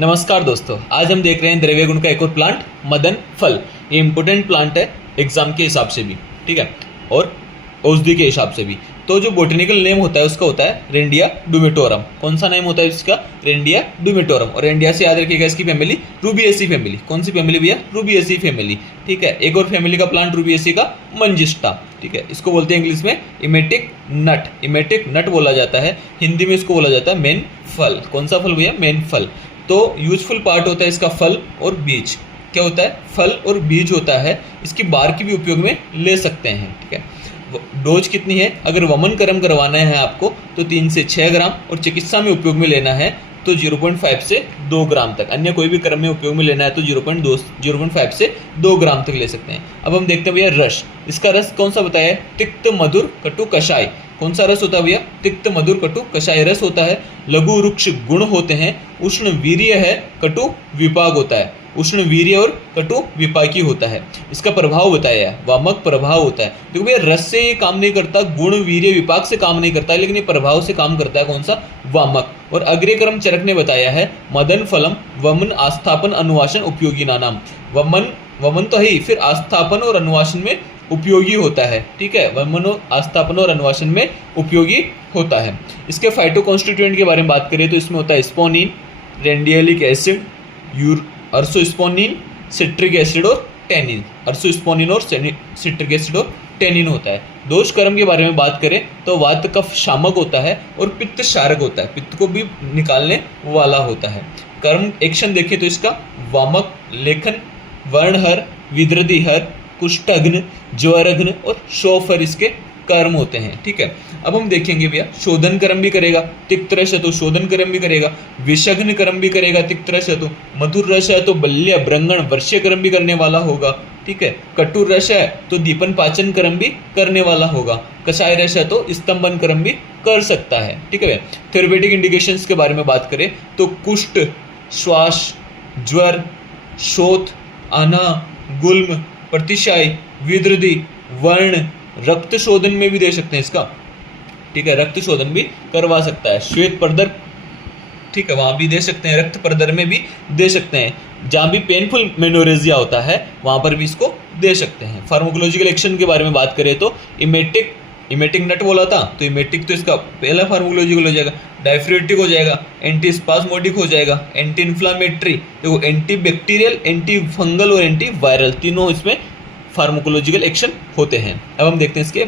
नमस्कार दोस्तों, आज हम देख रहे हैं द्रव्य गुण का एक और प्लांट मदन फल। ये इंपॉर्टेंट प्लांट है एग्जाम के हिसाब से भी, ठीक है, और औषधि के हिसाब से भी। तो जो बोटेनिकल नेम होता है उसका होता है रेंडिया डूमेटोरम। कौन सा नेम होता है इसका? रेंडिया डूमेटोरम। और रेंडिया से याद रखिएगा इसकी फैमिली रूबिएसी फैमिली। कौन सी फैमिली भैया? रूबिएसी फैमिली, ठीक है। एक और फैमिली का प्लांट रूबिएसी का मंजिस्टा, ठीक है। इसको बोलते हैं इंग्लिश में इमेटिक नट। इमेटिक नट बोला जाता है, हिंदी में इसको बोला जाता है मेन फल। कौन सा फल भैया? मेन फल। तो यूजफुल पार्ट होता है इसका फल और बीज। क्या होता है? फल और बीज होता है। इसकी बार भी उपयोग में ले सकते हैं, ठीक है। डोज कितनी है? अगर वमन कर्म करवाना है आपको तो 3 से 6 ग्राम, और चिकित्सा में उपयोग में लेना है तो 0.5 से 2 ग्राम तक। अन्य कोई भी कर्म में उपयोग में लेना है तो 0.5 से 2 ग्राम तक ले सकते हैं। अब हम देखते हैं भैया रस। इसका रस कौन सा बताया है? तिक्त मधुर कटु कषाय। कौन सा रस होता है भैया? तिक्त मधुर कटु कषाय रस होता है। लघु वृक्ष गुण होते हैं। उष्ण वीर्य है, कटु विपाक होता है। उष्ण वीर्य और कटु विपाकी होता है। इसका प्रभाव बताया है, वामक प्रभाव होता है। देखो भैया रस से ये काम नहीं करता, गुण वीर्य विपाक से काम नहीं करता है, लेकिन ये प्रभाव से काम करता है। कौन सा? वामक। और अग्रे क्रम चरक ने बताया है मदन फलम वमन आस्थापन अनुवासन उपयोगी नाम। वमन तो है ही, फिर आस्थापन और अनुवासन में उपयोगी होता है, ठीक है। वमन आस्थापन और अनुवासन में उपयोगी होता है। इसके फाइटो कॉन्स्टिट्यूएंट के बारे में बात करें तो इसमें होता है स्पोनिन, रेंडियलिक एसिड, अर्सोस्पोनिन, सिट्रिक एसिड और टेनिन। अर्सोस्पोनिन और सिट्रिक एसिड और टेनिन होता है। दोष कर्म के बारे में बात करें तो वात कफ शामक होता है और पित्त शारक होता है, पित्त को भी निकालने वाला होता है। कर्म एक्शन देखें तो इसका वामक, लेखन, वर्णहर, विद्रदिहर, कुष्ठघ्न, ज्वरघ्न और शोफर इसके कर्म होते हैं, ठीक है। अब हम देखेंगे भैया शोधन कर्म भी करेगा, तिक्तरस है तो शोधन कर्म भी करेगा, विषघ्न कर्म भी करेगा, तिक्तरस है तो, मधुर रस है तो बल्य ब्रंगण वर्ष्य कर्म भी करने वाला होगा, ठीक है। कटुर रस है तो दीपन पाचन कर्म भी करने वाला होगा। कषाय रस है तो स्तंभन कर्म भी कर सकता है, ठीक है। थेरेपेटिक इंडिकेशंस के बारे में बात करें तो कुष्ठ, श्वास, ज्वर, शोथ, आना, गुल्म, प्रतिशाय, विद्रदि, वर्ण, रक्त शोधन में भी दे सकते हैं इसका, ठीक है। रक्त शोधन भी करवा सकता है। श्वेत प्रदर, ठीक है, वहाँ भी दे सकते हैं। रक्त प्रदर में भी दे सकते हैं। जहाँ भी पेनफुल मेनोरेजिया होता है वहाँ पर भी इसको दे सकते हैं। फार्माकोलॉजिकल एक्शन के बारे में बात करें तो इमेटिक नट बोला था तो इमेटिक तो इसका पहला फार्माकोलॉजिकल हो जाएगा। डायफ्यूरेटिक हो जाएगा, एंटी स्पास्मोडिक हो जाएगा, एंटी इन्फ्लामेटरी, देखो एंटी बैक्टीरियल, एंटी फंगल और एंटी वायरल, तीनों इसमें फार्माकोलॉजिकल एक्शन होते हैं। अब हम देखते हैं इसके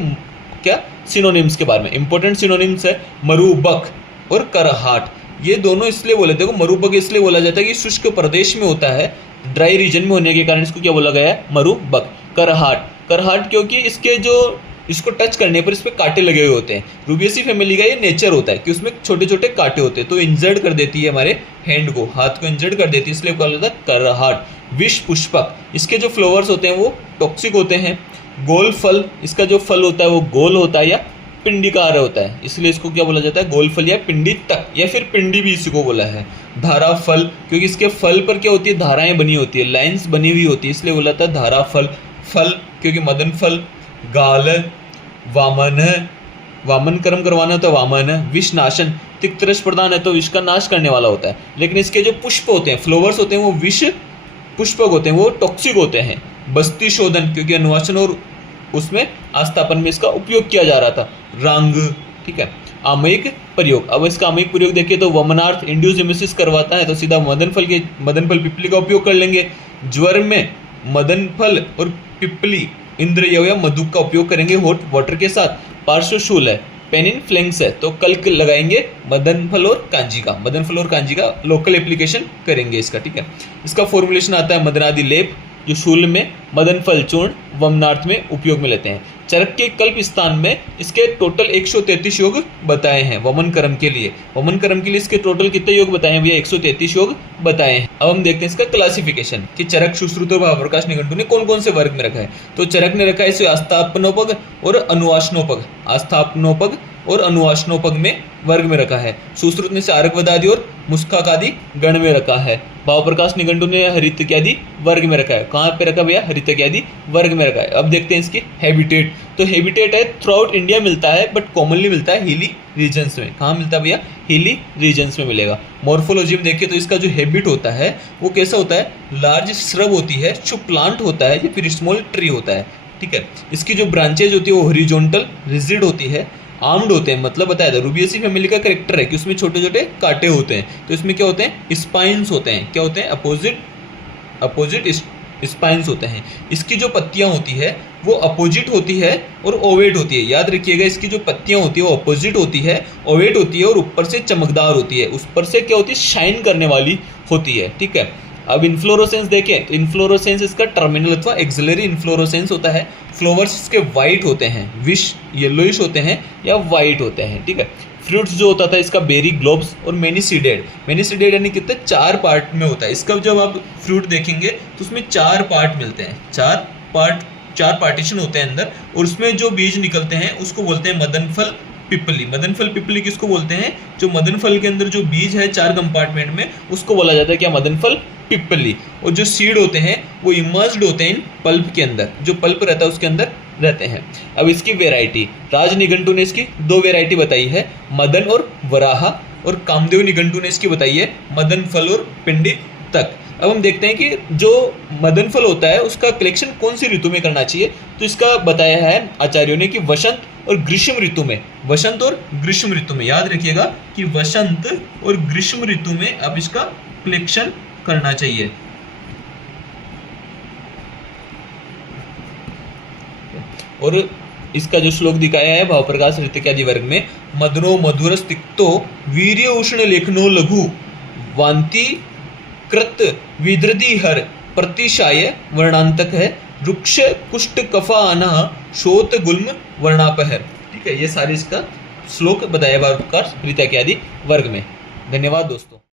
क्या सिनोनिम्स के बारे में। इंपॉर्टेंट सिनोनिम्स है मरुबक और करहाट। ये दोनों इसलिए बोले, देखो मरुबक इसलिए बोला जाता है कि शुष्क प्रदेश में होता है, ड्राई रीजन में होने के कारण इसको क्या बोला गया है? मरुबक। करहाट क्योंकि इसके जो इसको टच करने पर इस पर कांटे लगे हुए होते हैं। रूबिएसी फैमिली का ये नेचर होता है कि उसमें छोटे छोटे कांटे होते हैं, तो इंजर्ड कर देती है हमारे हैंड को, हाथ को इंजर्ड कर देती है, इसलिए बोला जाता है करहाट। विष पुष्पक, इसके जो फ्लावर्स होते हैं वो टॉक्सिक होते हैं। गोल फल, इसका जो फल होता है वो गोल होता है या पिंडिकार होता है, इसलिए इसको क्या बोला जाता है? गोल फल या पिंडी तक, या फिर पिंडी भी इसी को बोला है। धारा फल, क्योंकि इसके फल पर क्या होती है? धाराएं बनी होती है, लाइंस बनी हुई होती है, इसलिए बोला था धारा फल। फल क्योंकि मदन फल। गाल, वामन कर्म करवाना तो वामन है। विष नाशन, तिक्तरस प्रदान है तो विष का नाश करने वाला होता है। लेकिन इसके जो पुष्प होते हैं, फ्लावर्स होते हैं, वो विष पुष्पक होते हैं, वो टॉक्सिक होते हैं। बस्ती शोधन, क्योंकि अनुवासन और उसमें आस्थापन में इसका उपयोग किया जा रहा था। रंग, ठीक है। आमयिक प्रयोग, अब इसका आमयिक प्रयोग देखिए तो वमनार्थ इंड्यूस एमिसिस करवाता है तो सीधा मदन फल पिपली का उपयोग कर लेंगे। ज्वर में मदन फल और पिपली, इंद्र या मधु का उपयोग करेंगे हॉट वाटर के साथ। पार्श्वशूल है, पेनिन फ्लैंक्स है तो कल्क लगाएंगे मदन फल और कांजी का लोकल एप्लीकेशन करेंगे इसका, ठीक है। इसका फॉर्मुलेशन आता है मदनादि लेप, जो शूल में मदन फल चूर्ण वमनार्थ में उपयोग में लेते हैं। चरक के कल्प स्थान में इसके टोटल 133 योग बताए हैं वमन कर्म के लिए। वमन कर्म के लिए इसके टोटल कितने योग बताए हैं भैया? 133 योग बताए हैं। अब हम देखते हैं इसका क्लासिफिकेशन कि चरक, सुश्रुत और भावप्रकाश निघंटु ने कौन कौन से वर्ग में रखा है। तो चरक ने रखा है इसे आस्थापनोपग और अनुवासनोपग। आस्थापनोपग और अनुवाशनोपग में वर्ग में रखा है। सुश्रुत ने सारकवदादि और मुस्काकादि गण में रखा है। भाव प्रकाश निघंटु ने हरितक्यादि वर्ग में रखा है। कहाँ पे रखा भैया? हरितक्यादि वर्ग में रखा है। अब देखते हैं इसकी हैबिटेट। तो हैबिटेट है थ्रू आउट इंडिया मिलता है, बट कॉमनली मिलता है हिली रीजन्स में। कहाँ मिलता है भैया? हिली रीजन्स में मिलेगा। मॉर्फोलॉजी में देखिए तो इसका जो हैबिट होता है वो कैसा होता है? लार्ज श्रब होती है, जो प्लांट होता है, या फिर स्मॉल ट्री होता है, ठीक है। इसकी जो ब्रांचेज होती है वो हॉरिजॉन्टल रिजिड होती है, आर्म्ड होते हैं, मतलब बताया था रूबिएसी फैमिली का कैरेक्टर है कि उसमें छोटे छोटे कांटे होते हैं। तो इसमें क्या होते हैं? स्पाइन्स होते हैं। क्या होते हैं? अपोजिट स्पाइन्स होते हैं। इसकी जो पत्तियां होती है वो अपोजिट होती है और ओवेट होती है। याद रखिएगा, इसकी जो पत्तियां होती है वो अपोजिट होती है, ओवेट होती है और ऊपर से चमकदार होती है। उस पर से क्या होती है? शाइन करने वाली होती है, ठीक है। अब इन्फ्लोरोसेंस देखें तो इन्फ्लोरोसेंस इसका टर्मिनल अथवा एक्सिलरी इन्फ्लोरोसेंस होता है। फ्लावर्स इसके वाइट होते हैं, विश येलोइश होते हैं या वाइट होते हैं, ठीक है। फ्रूट्स जो होता था इसका बेरी, ग्लोब्स और मेनी सीडेड यानी कितने? 4 पार्ट में होता है। इसका जब आप फ्रूट देखेंगे तो उसमें 4 पार्ट मिलते हैं, 4 पार्टीशन होते हैं अंदर, और उसमें जो बीज निकलते हैं उसको बोलते हैं मदनफल पिपली। मदनफल पिपली किसको बोलते हैं? जो मदनफल के अंदर जो बीज है 4 कंपार्टमेंट में, उसको बोला जाता है क्या? मदनफल पिपली। और जो सीड होते हैं वो इमर्ज्ड होते हैं इन पल्प के अंदर, जो पल्प रहता है उसके अंदर रहते हैं। अब इसकी वेराइटी, राज निघंटु ने इसकी 2 वेराइटी बताई है, मदन और वराहा, और कामदेव निघंटु ने इसकी बताई है मदन फल और पिंडी तक। अब हम देखते हैं कि जो मदन फल होता है उसका कलेक्शन कौन सी ऋतु में करना चाहिए। तो इसका बताया है आचार्यों ने कि वसंत और ग्रीष्म ऋतु में, वसंत और ग्रीष्म ऋतु में। याद रखिएगा कि वसंत और ग्रीष्म ऋतु में अब इसका कलेक्शन करना चाहिए। और इसका जो श्लोक दिखाया है भाव प्रकाश ऋतिक्यादि वर्ग में, मदनो मधुरस तिक्तो वीर्य उष्ण लेखनो लघु वांति कृत विदृधि हर प्रतिशाय वर्णांतक है, वृक्ष कुष्ठ कफा अनः शोत गुल्म वर्णापहर, ठीक है। ये सारे इसका श्लोक बताया भाव प्रकाश ऋतिक्यादि वर्ग में। धन्यवाद दोस्तों।